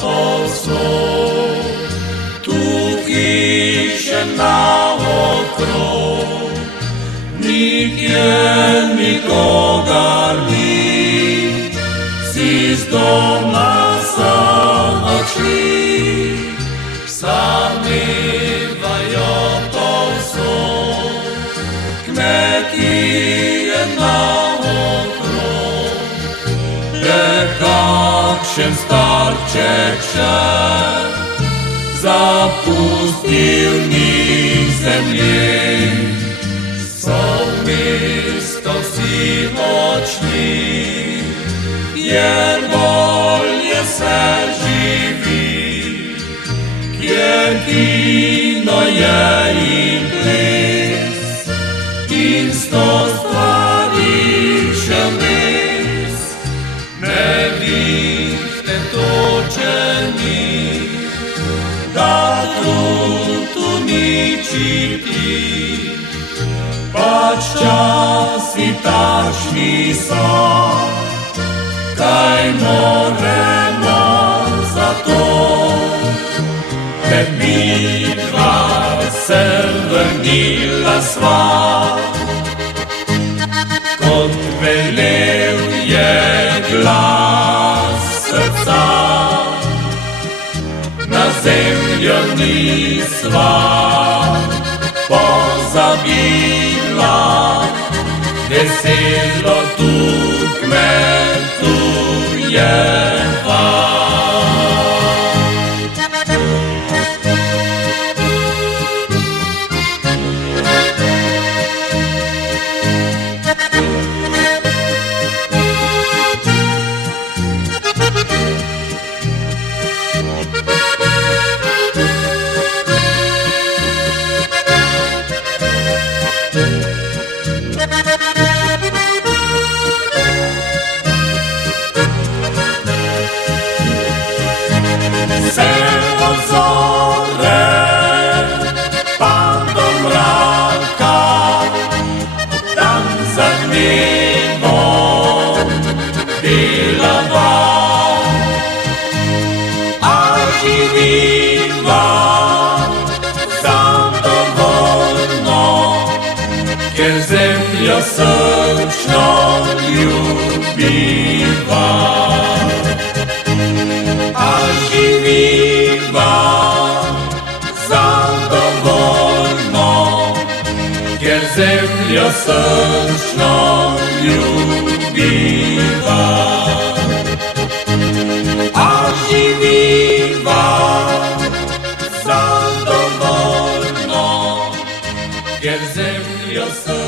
posłów, tu i się naokrąg, nikt nikogo mi, si z doma sam odszli, sami wają posłów, kmeki jak się starcie krzew, zapustił mi ziemię. Są misto si odszli, jedwolnie se żywi, kiedy no je im blis, im sto stwari się mys, ne wichte toczeni, da tu nici ti, patrz czas i taśni są, kaj moremo za to, te bitwa se vrnila sva, kot velel je glas srca, na zemljo ni sva pozabila, veselo tu kmetujeva. Se ozore Pan do mraka, tam za niebo bielawa, a żywiła zadowolno, kiedy zemlja srčno ljubiva. Żywiwa zadowolno, kier zemlja srčno ljubiva. A żywiwa zadowolno, kier zemlja srčno